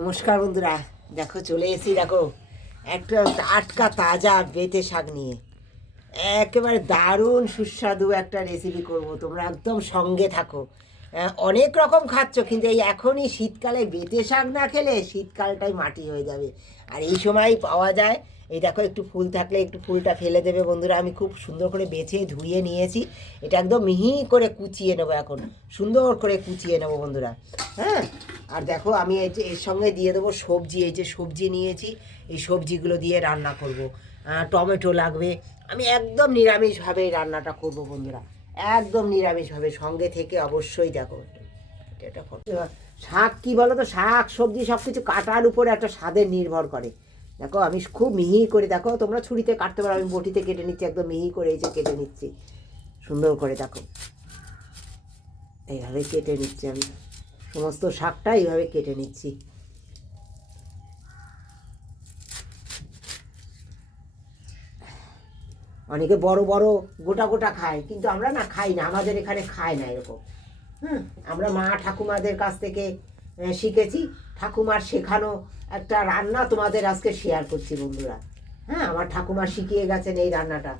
নমস্কার বন্ধুরা, দেখো চলে এসেছি। দেখো একটা টাটকা তাজা বেতে শাক নিয়ে একেবারে দারুণ সুস্বাদু একটা রেসিপি করব। তোমরা একদম সঙ্গে থাকো। অনেক রকম খাচ্ছ, কিন্তু এই এখনই শীতকালে বেতে শাক না খেলে শীতকালটাই মাটি হয়ে যাবে। আর এই সময় পাওয়া যায়। এই দেখো, একটু ফুল থাকলে একটু ফুলটা ফেলে দেবে বন্ধুরা। আমি খুব সুন্দর করে বেছে ধুয়ে নিয়েছি। এটা একদম মিহি করে কুচিয়ে নেবো, এখন সুন্দর করে কুচিয়ে নেবো বন্ধুরা। হ্যাঁ, আর দেখো আমি এই যে এর সঙ্গে দিয়ে দেবো সবজি। এই যে সবজি নিয়েছি, এই সবজিগুলো দিয়ে রান্না করব। টমেটো লাগবে। আমি একদম নিরামিষভাবে রান্নাটা করব বন্ধুরা, একদম নিরামিষভাবে। সঙ্গে থেকে অবশ্যই দেখো। এটা শাক কী বলো তো, শাক সবজি সব কিছু কাটার উপরে একটা স্বাদের নির্ভর করে। দেখো আমি খুব মিহি করে, দেখো তোমরা ছুরিতে কাটতে পারো, আমি বটিতে কেটে নিচ্ছি, একদম মিহি করে এই যে কেটে নিচ্ছি সুন্দর করে। দেখো এইভাবে কেটে নিচ্ছি আমি, সমস্ত শাকটা এইভাবে কেটে নিচ্ছি। অনেকে বড় বড় গোটা গোটা খায়, কিন্তু আমরা না খাই না, আমাদের এখানে খায় না এরকম। আমরা মা ঠাকুমাদের কাছ থেকে শিখেছি। ঠাকুমার শেখানো একটা রান্না তোমাদের আজকে শেয়ার করছি বন্ধুরা। আমার ঠাকুমা শিখিয়ে গেছেন এই রান্নাটা,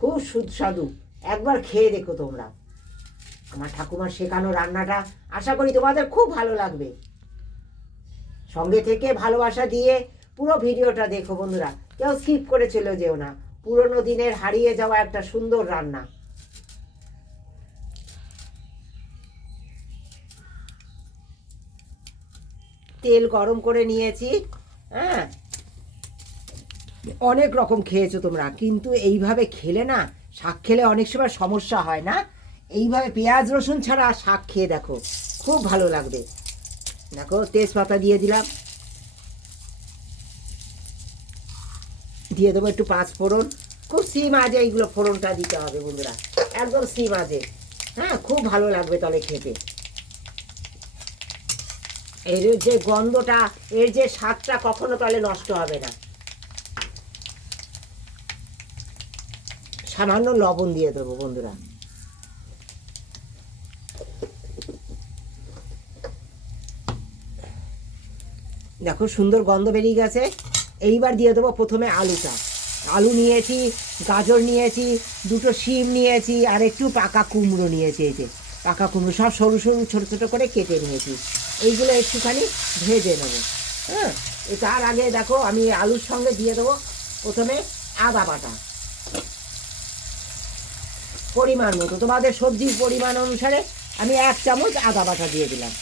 খুব সুস্বাদু। একবার খেয়ে দেখো তোমরা আমার ঠাকুমার শেখানো রান্নাটা, আশা করি তোমাদের খুব ভালো লাগবে। সঙ্গে থেকে ভালোবাসা দিয়ে পুরো ভিডিওটা দেখো বন্ধুরা, কেউ স্কিপ করে চলে যেও না। পুরোনো দিনের হারিয়ে যাওয়া একটা সুন্দর রান্না। তেল গরম করে নিয়েছি। হ্যাঁ, অনেক রকম খেয়েছো তোমরা, কিন্তু এইভাবে খেলে না, শাক খেলে অনেক সময় সমস্যা হয় না। এইভাবে পেঁয়াজ রসুন ছাড়া শাক খেয়ে দেখো, খুব ভালো লাগবে। দেখো তেজপাতা দিয়ে দিলাম, দিয়ে দেবো একটু পাঁচ ফোড়ন। খুব সিম আজে এইগুলো ফোড়নটা দিতে হবে বন্ধুরা, একদম সিম আজে। হ্যাঁ, খুব ভালো লাগবে তলে খেতে। এর যে গন্ধটা, এর যে স্বাদটা কখনো তলে নষ্ট হবে না। সামান্য লবণ দিয়ে দেবো বন্ধুরা। দেখো সুন্দর গন্ধ বেরিয়ে গেছে। এইবার দিয়ে দেবো প্রথমে আলুটা। আলু নিয়েছি, গাজর নিয়েছি, দুটো শিম নিয়েছি, আর একটু পাকা কুমড়ো নিয়েছি। এই যে পাকা কুমড়ো সব সরু সরু ছোটো ছোটো করে কেটে নিয়েছি। এইগুলো একটুখানি ভেজে নেবো। হ্যাঁ, তার আগে দেখো আমি আলুর সঙ্গে দিয়ে দেবো প্রথমে আদা বাটা, পরিমাণ মতো, তোমাদের সবজির পরিমাণ অনুসারে আমি 1 চামচ আদা বাটা দিয়ে দিলাম।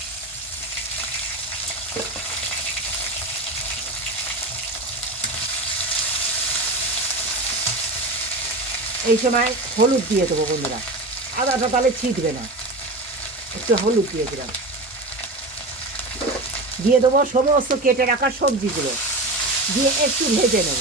এই সময় হলুদ দিয়ে দেবো বন্ধুরা, আদাটা তাহলে ছিটবে না। একটু হলুদ দিয়ে দিলাম। দিয়ে দেবো সমস্ত কেটে রাখা সবজিগুলো, দিয়ে একটু ভেজে নেব।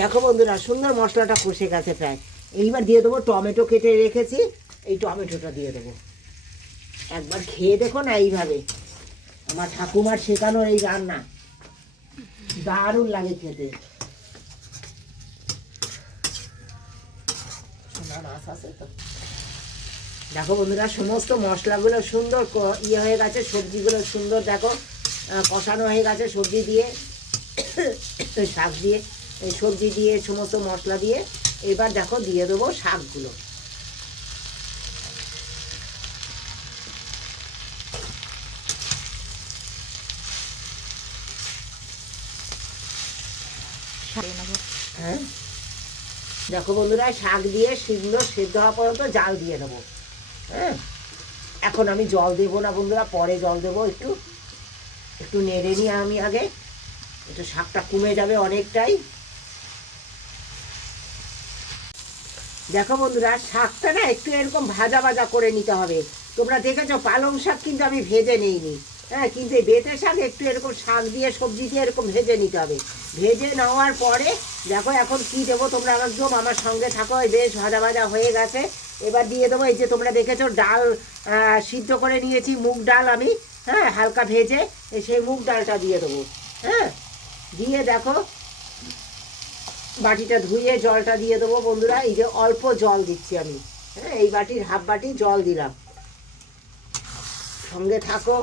দেখো বন্ধুরা, সুন্দর মশলাটা কষে গেছে প্রায়। এইবার দিয়ে দেবো টমেটো কেটে রেখেছি, এই টমেটোটা দিয়ে দেবো। একবার খেয়ে দেখো না এইভাবে, আমার ঠাকুমার শেখানো এই রান্না দারুণ লাগে খেতে। দেখো বন্ধুরা, সমস্ত মশলাগুলো সুন্দর ইয়ে হয়ে গেছে, সবজিগুলো সুন্দর দেখো কষানো হয়ে গেছে। সবজি দিয়ে, শাক দিয়ে, এই সবজি দিয়ে সমস্ত মশলা দিয়ে এবার দেখো দিয়ে দেবো শাকগুলো। হ্যাঁ, দেখো বন্ধুরা, শাক দিয়ে সুন্দর সেদ্ধ হওয়া পর্যন্ত জাল দিয়ে দেবো। হ্যাঁ, এখন আমি জল দেবো না বন্ধুরা, পরে জল দেবো। একটু একটু নেড়ে নিয়ে আমি আগে, একটু শাকটা কমে যাবে অনেকটাই। দেখো বন্ধুরা, শাকটা না একটু এরকম ভাজা ভাজা করে নিতে হবে। তোমরা দেখেছো পালং শাক কিন্তু আমি ভেজে নিইনি। হ্যাঁ, কিন্তু এই বেতে শাক একটু এরকম শাক দিয়ে সবজি দিয়ে এরকম ভেজে নিতে হবে। ভেজে নেওয়ার পরে দেখো এখন কি দেবো, তোমরা একদম আমার সঙ্গে থাকো। বেশ ভাজা ভাজা হয়ে গেছে। এবার দিয়ে দেবো এই যে তোমরা দেখেছো ডাল সিদ্ধ করে নিয়েছি, মুগ ডাল আমি, হ্যাঁ, হালকা ভেজে সেই মুগ ডালটা দিয়ে দেবো। হ্যাঁ, দিয়ে দেখো বাটিটা ধুয়ে জলটা দিয়ে দেবো বন্ধুরা। এই যে অল্প জল দিচ্ছি আমি, হ্যাঁ, এই বাটির হাফ বাটি জল দিলাম। সঙ্গে থাকো,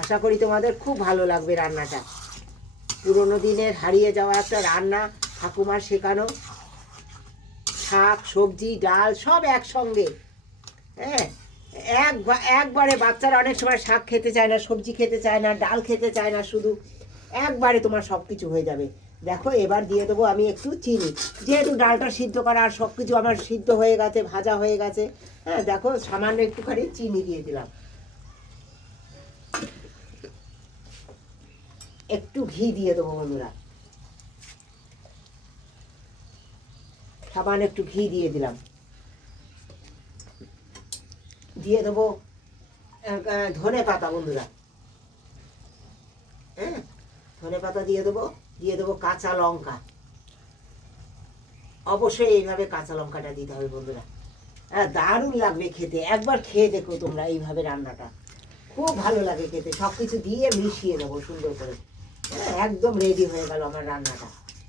আশা করি তোমাদের খুব ভালো লাগবে রান্নাটা। পুরোনো দিনের হারিয়ে যাওয়া একটা রান্না, ঠাকুমার শেখানো, শাক সবজি ডাল সব একসঙ্গে। হ্যাঁ, একবারে বাচ্চারা অনেক সময় শাক খেতে চায় না, সবজি খেতে চায় না, ডাল খেতে চায় না, শুধু একবারে তোমার সব কিছু হয়ে যাবে। দেখো এবার দিয়ে দেবো আমি একটু চিনি, যেহেতু ডালটা সিদ্ধ করা আর সব কিছু আমার সিদ্ধ হয়ে গেছে, ভাজা হয়ে গেছে। হ্যাঁ, দেখো সামান্য একটুখানি চিনি দিয়ে দিলাম, একটু ঘি দিয়ে দেবো বন্ধুরা, সামান্য একটু ঘি দিয়ে দিলাম। দিয়ে দেবো ধনে পাতা বন্ধুরা, হ্যাঁ, ধনে পাতা দিয়ে দেবো কাঁচা লঙ্কা। অবশ্যই এইভাবে কাঁচা লঙ্কাটা দিতে হবে বন্ধুরা। হ্যাঁ, দারুণ লাগবে খেতে, একবার খেয়ে দেখো তোমরা এইভাবে রান্নাটা, খুব ভালো লাগে খেতে। সব কিছু দিয়ে মিশিয়ে নেবো সুন্দর করে। হ্যাঁ, একদম রেডি হয়ে গেল আমার রান্নাটা।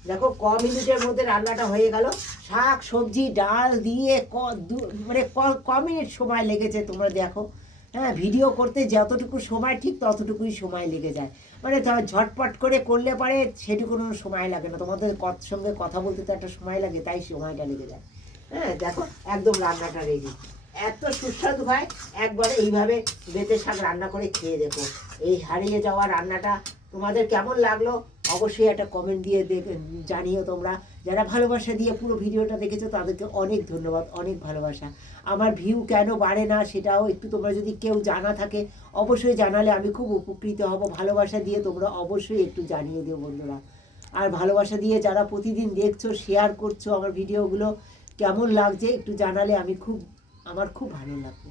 দেখো ক মিনিটের মধ্যে রান্নাটা হয়ে গেল। শাক সবজি ডাল দিয়ে মানে ক মিনিট সময় লেগেছে তোমরা দেখো। হ্যাঁ, ভিডিও করতে যতটুকু সময় ঠিক ততটুকুই সময় লেগে যায়, মানে ঝটপট করে করলে পারে সেটুকুনো সময় লাগে না। তোমাদের সঙ্গে কথা বলতে তো একটা সময় লাগে, তাই সময়টা লেগে যায়। হ্যাঁ, দেখো একদম রান্নাটা রেডি, এত সুস্বাদু হয়। একবার এইভাবে বেতে শাক রান্না করে খেয়ে দেখো। এই হারিয়ে যাওয়া রান্নাটা তোমাদের কেমন লাগলো অবশ্যই একটা কমেন্ট দিয়ে জানিও তোমরা। যারা ভালোবাসা দিয়ে পুরো ভিডিওটা দেখেছো তাদেরকে অনেক ধন্যবাদ, অনেক ভালোবাসা। আমার ভিউ কেন বাড়ে না সেটাও একটু তোমরা যদি কেউ জানা থাকে অবশ্যই জানালে আমি খুব উপকৃত হব। ভালোবাসা দিয়ে তোমরা অবশ্যই একটু জানিয়ে দিও বন্ধুরা। আর ভালোবাসা দিয়ে যারা প্রতিদিন দেখছো, শেয়ার করছো আমার ভিডিওগুলো, কেমন লাগছে একটু জানালে আমার খুব ভালো লাগবে।